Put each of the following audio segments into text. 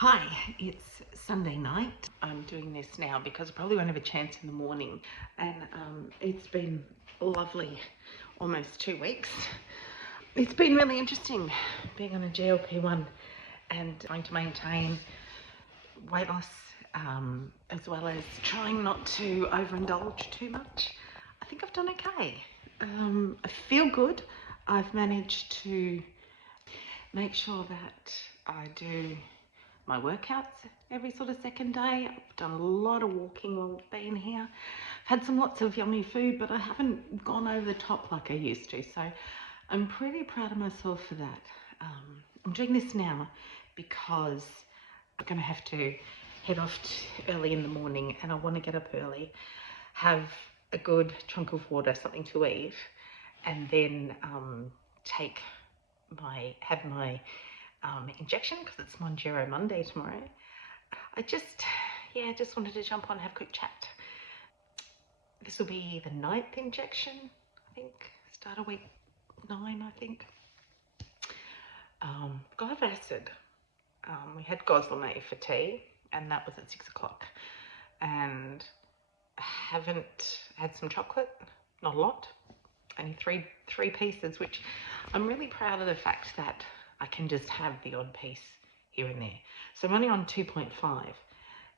Hi, it's Sunday night. I'm doing this now because I probably won't have a chance in the morning, and it's been lovely, almost 2 weeks. It's been really interesting being on a GLP-1 and trying to maintain weight loss, as well as trying not to overindulge too much. I think I've done okay. I feel good. I've managed to make sure that I do my workouts every sort of second day. I've done a lot of walking while I've been here. I've had lots of yummy food, but I haven't gone over the top like I used to. So I'm pretty proud of myself for that. I'm doing this now because I'm going to have to head off early in the morning, and I want to get up early, have a good chunk of water, something to eat, and then have my injection because it's Mounjaro Monday tomorrow. I just wanted to jump on and have a quick chat. This will be the 9th injection, I think. Start of week 9, I think. Got acid. We had goslomet for tea, and that was at 6 o'clock. And I haven't had some chocolate, not a lot, only three pieces, which I'm really proud of the fact that I can just have the odd piece here and there. So I'm only on 2.5,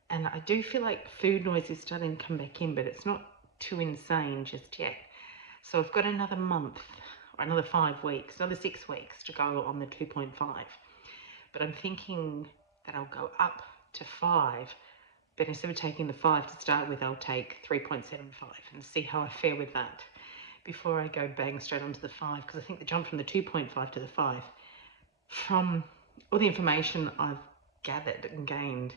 and I do feel like food noise is starting to come back in, but it's not too insane just yet. So I've got another month, or another 5 weeks, another 6 weeks to go on the 2.5. But I'm thinking that I'll go up to 5, but instead of taking the 5 to start with, I'll take 3.75 and see how I fare with that before I go bang straight onto the 5, because I think the jump from the 2.5 to the 5, from all the information I've gathered and gained,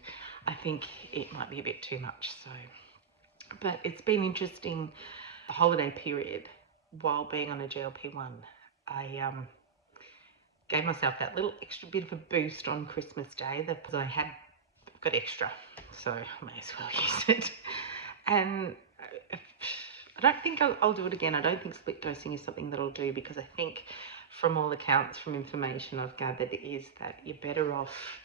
I think it might be a bit too much. So, but it's been interesting, the holiday period while being on a GLP-1. I gave myself that little extra bit of a boost on Christmas Day because I've got extra, so I may as well use it. And I don't think I'll do it again. I don't think split dosing is something that I'll do, because I think from all accounts, from information I've gathered, is that you're better off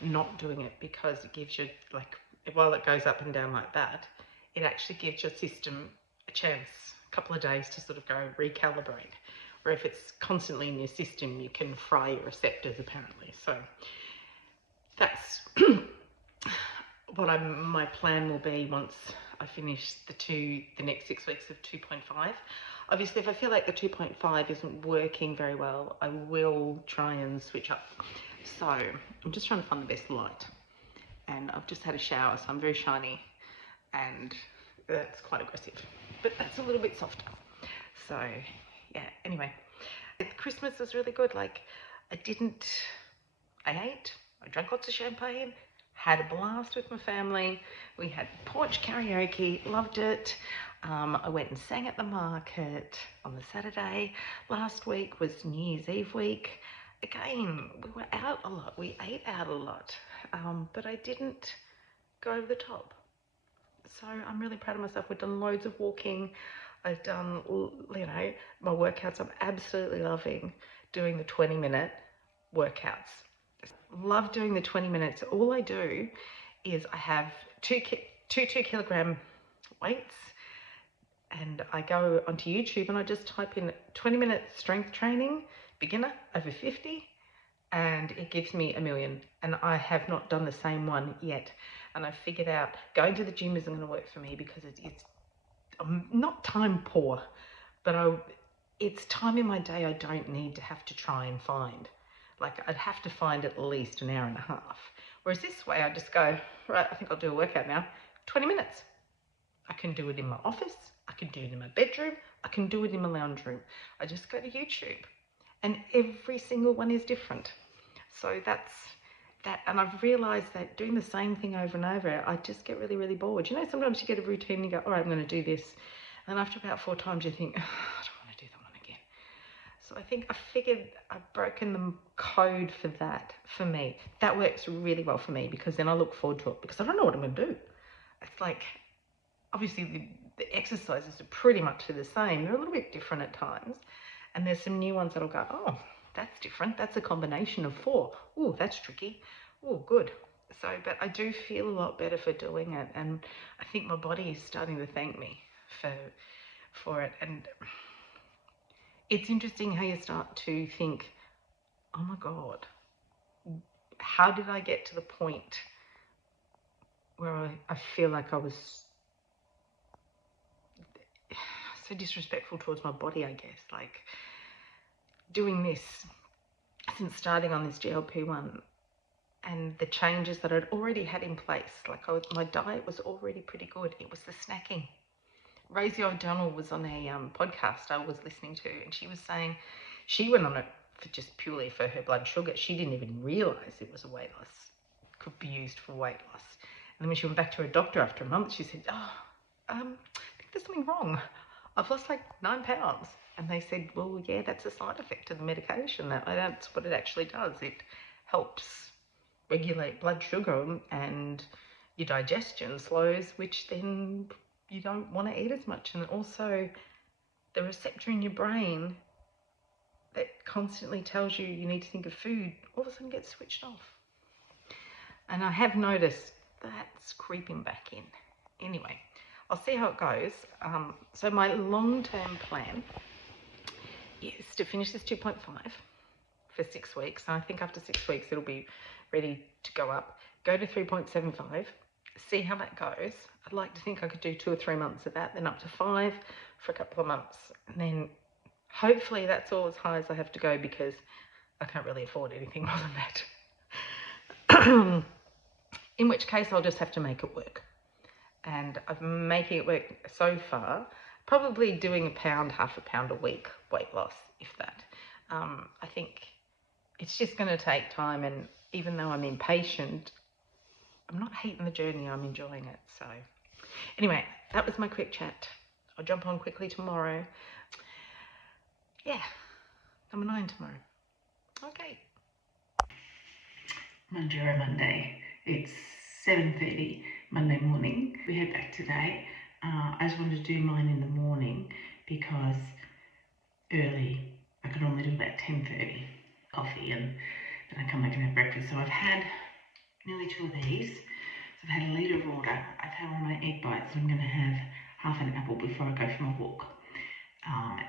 not doing it, because it gives you, like, while it goes up and down like that, it actually gives your system a chance, a couple of days to sort of go recalibrate. Where if it's constantly in your system, you can fry your receptors apparently. So that's what my plan will be once I finish the next 6 weeks of 2.5. Obviously, if I feel like the 2.5 isn't working very well, I will try and switch up. So I'm just trying to find the best light, and I've just had a shower, so I'm very shiny, and that's quite aggressive, but that's a little bit softer. So yeah, anyway, Christmas was really good. Like, I ate, I drank lots of champagne, had a blast with my family. We had porch karaoke, loved it. I went and sang at the market on the Saturday. Last week was New Year's Eve week. Again, we were out a lot. We ate out a lot, but I didn't go over the top. So I'm really proud of myself. We've done loads of walking. I've done, my workouts. I'm absolutely loving doing the 20-minute workouts. Love doing the 20 minutes. All I do is I have two 2-kilogram weights, and I go onto YouTube and I just type in 20-minute strength training, beginner over 50, and it gives me 1,000,000. And I have not done the same one yet. And I figured out going to the gym isn't going to work for me, because I'm not time poor, but it's time in my day I don't need to have to try and find. Like, I'd have to find at least an hour and a half. Whereas this way, I just go, right, I think I'll do a workout now. 20 minutes. I can do it in my office. I can do it in my bedroom. I can do it in my lounge room. I just go to YouTube, and every single one is different. So that's that. And I've realized that doing the same thing over and over, I just get really, really bored. You know, sometimes you get a routine and you go, all right, I'm going to do this. And after about 4 times, you think, oh, I don't want to do that one again. So I think I figured I've broken the code for that for me. That works really well for me, because then I look forward to it, because I don't know what I'm going to do. It's like, obviously the exercises are pretty much the same. They're a little bit different at times. And there's some new ones that'll go, oh, that's different. That's a combination of 4. Ooh, that's tricky. Ooh, good. So, but I do feel a lot better for doing it, and I think my body is starting to thank me for it. And it's interesting how you start to think, oh my God, how did I get to the point where I feel like I was so disrespectful towards my body, I guess, like doing this since starting on this GLP-1 and the changes that I'd already had in place. Like my diet was already pretty good. It was the snacking. Rosie O'Donnell was on a podcast I was listening to, and she was saying she went on it for just purely for her blood sugar. She didn't even realize it was a weight loss, could be used for weight loss. And then when she went back to her doctor after a month, she said, I think there's something wrong. I've lost like 9 pounds. And they said, well, yeah, that's a side effect of the medication. That's what it actually does. It helps regulate blood sugar and your digestion slows, which then you don't want to eat as much. And also the receptor in your brain that constantly tells you you need to think of food all of a sudden gets switched off. And I have noticed that's creeping back in. Anyway, I'll see how it goes. So my long-term plan is to finish this 2.5 for 6 weeks. And I think after 6 weeks, it'll be ready to go up. Go to 3.75, see how that goes. I'd like to think I could do 2 or 3 months of that, then up to 5 for a couple of months. And then hopefully that's all as high as I have to go, because I can't really afford anything more than that. In which case I'll just have to make it work. And I'm making it work so far, probably doing a pound, half a pound a week weight loss, if that. I think it's just going to take time, and even though I'm impatient, I'm not hating the journey, I'm enjoying it. So anyway, that was my quick chat. I'll jump on quickly tomorrow. Yeah, number 9 tomorrow. Okay. Mounjaro Monday. It's 7:30 Monday morning. We head back today. I just wanted to do mine in the morning because early I could only do about 10:30 coffee, and then I come back and have breakfast. So I've had nearly 2 of these. So I've had a litre of water. I've had all my egg bites. So I'm going to have half an apple before I go for my walk.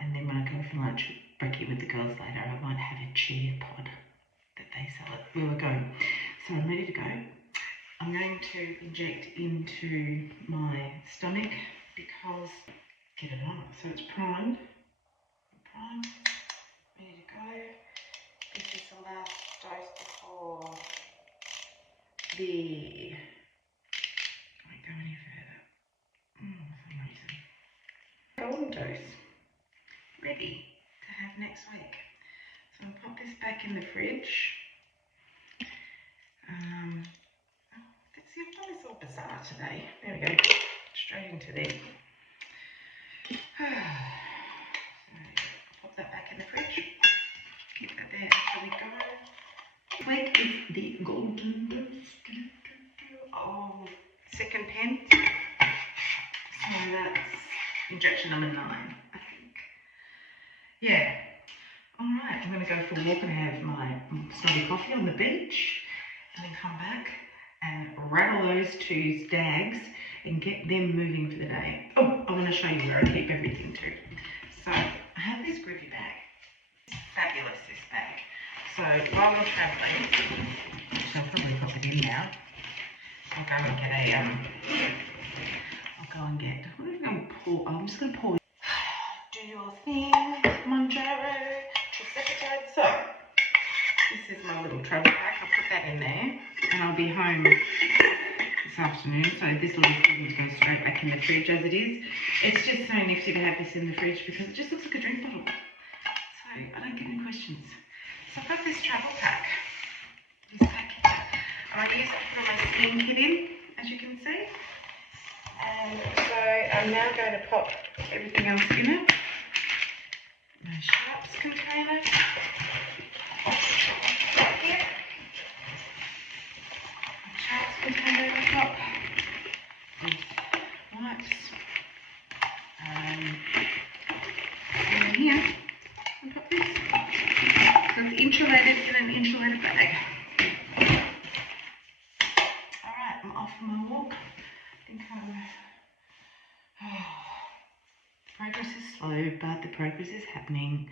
And then when I go for lunch, break it with the girls later, I might have a chia pod that they sell at where we're going. So I'm ready to go. I'm going to inject into my stomach because, get it on, so it's primed, ready to go. This is the last dose before the, I won't go any further, for some reason. Golden dose, ready to have next week. So I'll pop this back in the fridge. See, I've done this all bizarre today. There we go. Straight into there. So, pop that back in the fridge. Keep that there until we go. Week is the golden dose. Oh, second pen. So that's injection number 9, I think. Yeah. Alright, I'm going to go for a walk and have my snobby coffee on the beach. And then come back and rattle those 2 stags and get them moving for the day. Oh, I want to show you where I keep everything too. So I have this groovy bag. It's fabulous, this bag. So while I'm traveling, which I'll probably pop it in now, I'll go and get, what am I going to pour? I'm just going to pour. Do your thing, Mounjaro, Tirzepatide. So this is my little travel bag. I'll put that in there, and I'll be home this afternoon. So this will just go straight back in the fridge as it is. It's just so nifty to have this in the fridge because it just looks like a drink bottle. So I don't get any questions. So I've got this travel pack. This pack here. I'm going to use it to put my skin kit in, as you can see. And so I'm now going to pop everything else in it. My sharps container. Container at the top. Wipes. And here, I've got this. So it's insulated in an insulated bag. progress is slow, but the progress is happening.